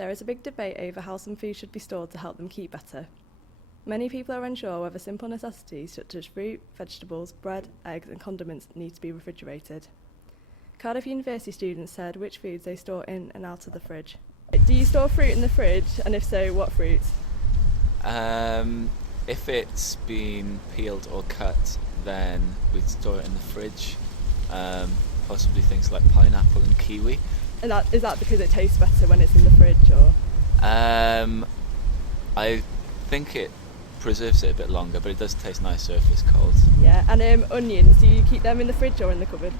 There is a big debate over how some foods should be stored to help them keep better. Many people are unsure whether simple necessities such as fruit, vegetables, bread, eggs and condiments need to be refrigerated. Cardiff University students said which foods they store in and out of the fridge. Do you store fruit in the fridge, and if so, what fruits? If it's been peeled or cut, then we'd store it in the fridge. Possibly things like pineapple and kiwi. And is that because it tastes better when it's in the fridge, or? I think it preserves it a bit longer, but it does taste nicer if it's cold. Yeah, and onions, do you keep them in the fridge or in the cupboard?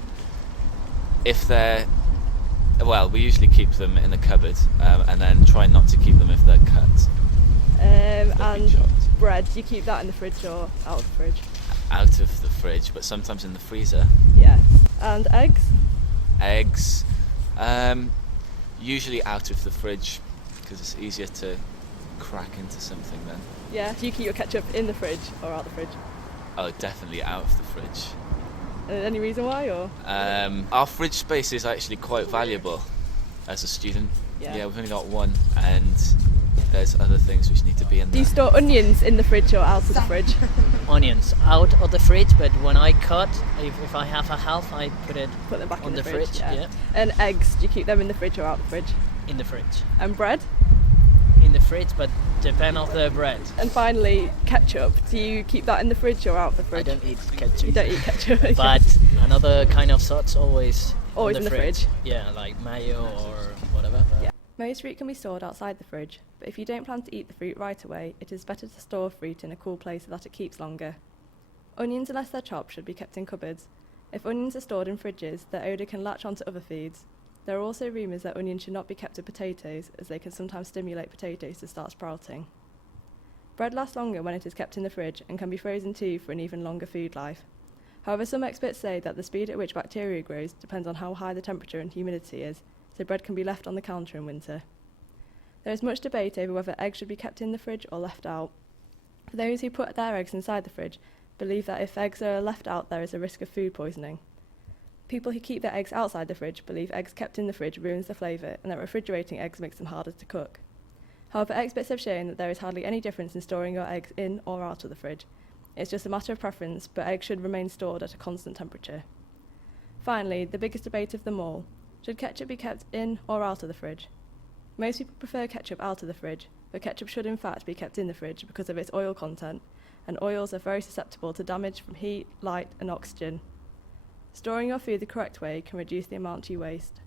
We usually keep them in the cupboard, and then try not to keep them if they're cut. And chopped. bread, do you keep that in the fridge or out of the fridge? Out of the fridge, but sometimes in the freezer. Yeah. And eggs? Eggs, usually out of the fridge, because it's easier to crack into something then. Yeah. Do you keep your ketchup in the fridge or out the fridge? Oh, definitely out of the fridge. Any reason why, or? Our fridge space is actually quite valuable as a student. Yeah. We've only got one, and there's other things which need to be in there. Do you store onions in the fridge or out of the fridge? Onions out of the fridge, but when I cut, if I have a half, I put them back on in the fridge. Yeah. And eggs, do you keep them in the fridge or out the fridge? In the fridge. And bread? In the fridge, but depend on the bread. And finally, ketchup. Do you keep that in the fridge or out the fridge? I don't eat ketchup. You don't eat ketchup. Okay. But another kind of sauce always in the fridge. Yeah, like mayo or whatever. Yeah. Most fruit can be stored outside the fridge, but if you don't plan to eat the fruit right away, it is better to store fruit in a cool place so that it keeps longer. Onions, unless they're chopped, should be kept in cupboards. If onions are stored in fridges, their odour can latch onto other foods. There are also rumours that onions should not be kept with potatoes, as they can sometimes stimulate potatoes to start sprouting. Bread lasts longer when it is kept in the fridge and can be frozen too for an even longer food life. However, some experts say that the speed at which bacteria grows depends on how high the temperature and humidity is, so bread can be left on the counter in winter. There is much debate over whether eggs should be kept in the fridge or left out. For those who put their eggs inside the fridge, believe that if eggs are left out there is a risk of food poisoning. People who keep their eggs outside the fridge believe eggs kept in the fridge ruins the flavour and that refrigerating eggs makes them harder to cook. However, experts have shown that there is hardly any difference in storing your eggs in or out of the fridge. It's just a matter of preference, but eggs should remain stored at a constant temperature. Finally, the biggest debate of them all, should ketchup be kept in or out of the fridge? Most people prefer ketchup out of the fridge, but ketchup should in fact be kept in the fridge because of its oil content, and oils are very susceptible to damage from heat, light and oxygen. Storing your food the correct way can reduce the amount you waste.